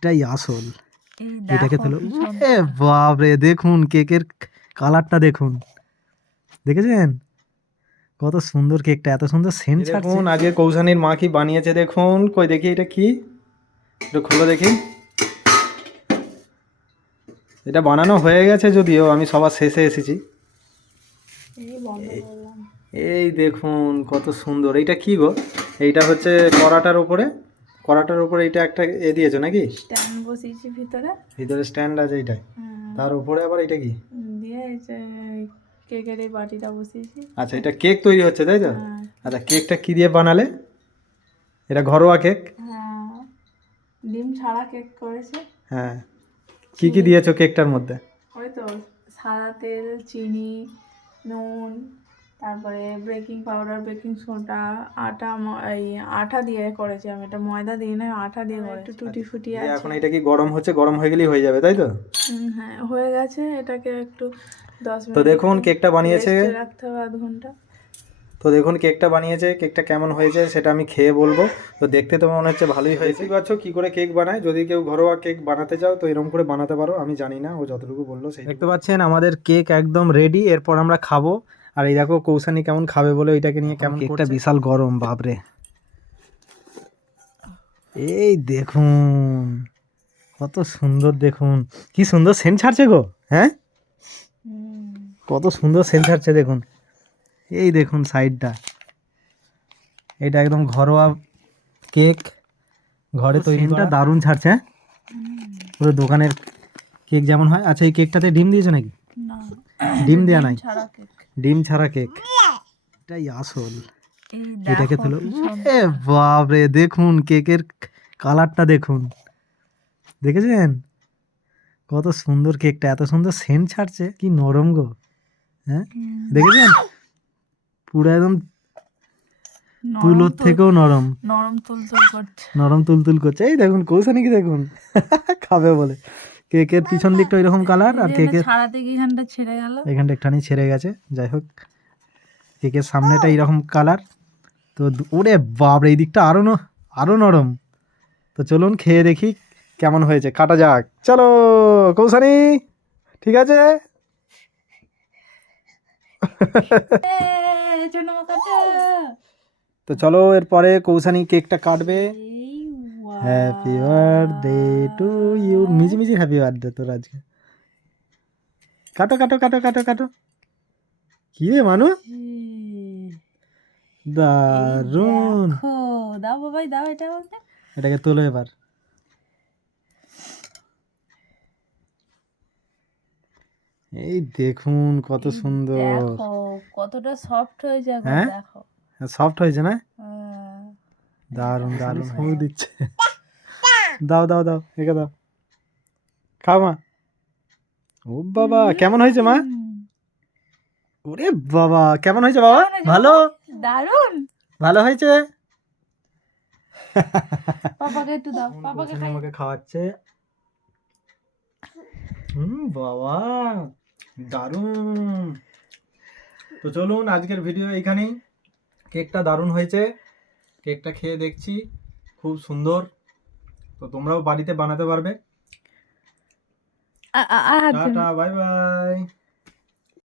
এটাই আসল। এই এটাকে দেখো তুলো। কি এ সুন্দর। বাপরে, দেখুন কেকের কালারটা দেখুন, দেখেছেন কত সুন্দর কেকটা, এত সুন্দর সেন্ট ছাড়ছে। দেখুন আজকে কৌশানীর মা কি বানিয়েছে দেখুন। কই দেখি এটা কি, একটু খুলে দেখি। এটা বানানো হয়ে গেছে, যদিও আমি সবার শেষে এসেছি। এই বন্ধ করলাম। এই দেখুন কত সুন্দর। এইটা কি গো? এইটা হচ্ছে কড়াটার উপরে, কড়াটার উপরে এইটা একটা দিয়েছো নাকি? স্ট্যান্ড বসিয়েছি ভিতরে। ভিতরে স্ট্যান্ড আছে এইটা, তার উপরে আবার এটা কি? দিয়ে এই যে কেকের এই বাটিটা বসিয়েছি। আচ্ছা, এটা কেক তৈরি হচ্ছে তাই তো? হ্যাঁ। আচ্ছা, কেকটা কি দিয়ে বানালে? এটা ঘরোয়া কেক? হ্যাঁ, ডিম ছাড়া কেক করেছে। হ্যাঁ, কি কি দিয়েছো কেকটার মধ্যে? ওই তো সাদা তেল, চিনি, নুন, তারপরে বেকিং পাউডার, বেকিং সোডা, এই আটা দিয়ে করেছি আমি। এটা ময়দা দিয়ে না, আটা দিয়ে করে। একটু টুটি ফুটি আছে। এখন এটা কি গরম হচ্ছে? গরম হয়ে গেলেই হয়ে যাবে তাই তো? হ্যাঁ, হয়ে গেছে। এটাকে একটু 10 তো মিনিট দেখুন কেকটা বানিয়েছে, রেস্টে রাখতে হবে, আধ ঘন্টা। তো দেখুন কেকটা বানিয়েছে। কেকটা কেমন হয়েছে সেটা আমি খেয়ে বলবো। তো দেখতে তো মনে হচ্ছে ভালোই হয়েছে। দেখতেই পাচ্ছ কি করে কেক বানায়। যদি কেউ ঘরোয়া কেক বানাতে চাও তো এরকম করে বানাতে পারো। আমি জানি না, ও যতটুকু বললো সেই। দেখতে পাচ্ছেন আমাদের কেক একদম রেডি। এরপর আমরা খাবো। আর এই দেখো কৌশানী কেমন খাবে বলে ওইটাকে নিয়ে কেমন কেকটা করছে। বিশাল গরম, বাপরে। এই দেখুন কত সুন্দর, দেখুন কি সুন্দর সেন্ট ছাড়ছে গো। হ্যাঁ, কত সুন্দর সেন্ট ছাড়ছে দেখুন। এই দেখুন সাইডটা, এটা একদম ঘরোয়া কেক, ঘরে তৈরি করা। দারুণ ছাড়ছে, হ্যাঁ পুরো দোকানের কেক যেমন হয়। আচ্ছা, এই কেকটাতে ডিম দিয়েছে নাকি? না, ডিম দেয়া নাই, ছাড়া কেক। ডিম ছাড়া কেক, এটাই আসল। এই এটাকে দেখো তুলো। কি সুন্দর। এ বাপরে, দেখুন কেকের কালারটা দেখুন, দেখেছেন কত সুন্দর কেকটা, এত সুন্দর সেন্ট ছাড়ছে, কি নরম গো। হ্যাঁ, দেখেছেন পুরো একদম তুলোর থেকেও নরম, নরম তুলতুল করছে। নরম তুলতুল করছে। এই দেখুন কৌশানী কি দেখুন খাবে বলে। কেকের পিছন দিকটা এরকম কালার, আর কেকের ছাড়াতে গিয়ে এখানটা ছেড়ে গেল। এখানটা একটুখানি ছেড়ে গেছে। যাই হোক, কেকের সামনেটা এরকম কালার। তো ওরে বাপরে, এই দিকটা আরো নরম। তো চলুন খেয়ে দেখি কেমন হয়েছে, কাটা যাক। চলো কৌশানী, ঠিক আছে। তো চলো এরপরে কৌশানী কেকটা কাটবে। Happy birthday to you. মিজি হ্যাপি বার্থডে তোর আজকে। কাটো কাটো কাটো কাটো কাটো। কি রে মানু, দারুন। দাও বাবাই দাও, এটা বলতে এটাকে তোলো এবার। এই দেখুন কত সুন্দর, দেখো কতটা সফট হয়েছে। হ্যাঁ দেখো সফট হয়েছে না? দারুন দারুন, ফুল দিচ্ছে। দাও দাও দাও, একে দাও, খাও মা। ও বাবা, কেমন হয়েছে মা? ওরে বাবা, কেমন হয়েছে বাবা? ভালো, দারুন, ভালো হয়েছে। পাপাকে একটু দাও, পাপাকে আমাকে খাওয়াচ্ছে। বাবা দারুন। তো চলুন আজকের ভিডিও এইখানেই। কেকটা দারুণ হয়েছে, কেকটা খেয়ে দেখছি খুব সুন্দর। তো তোমরাও বাড়িতে বানাতে পারবে। Tata, bye bye.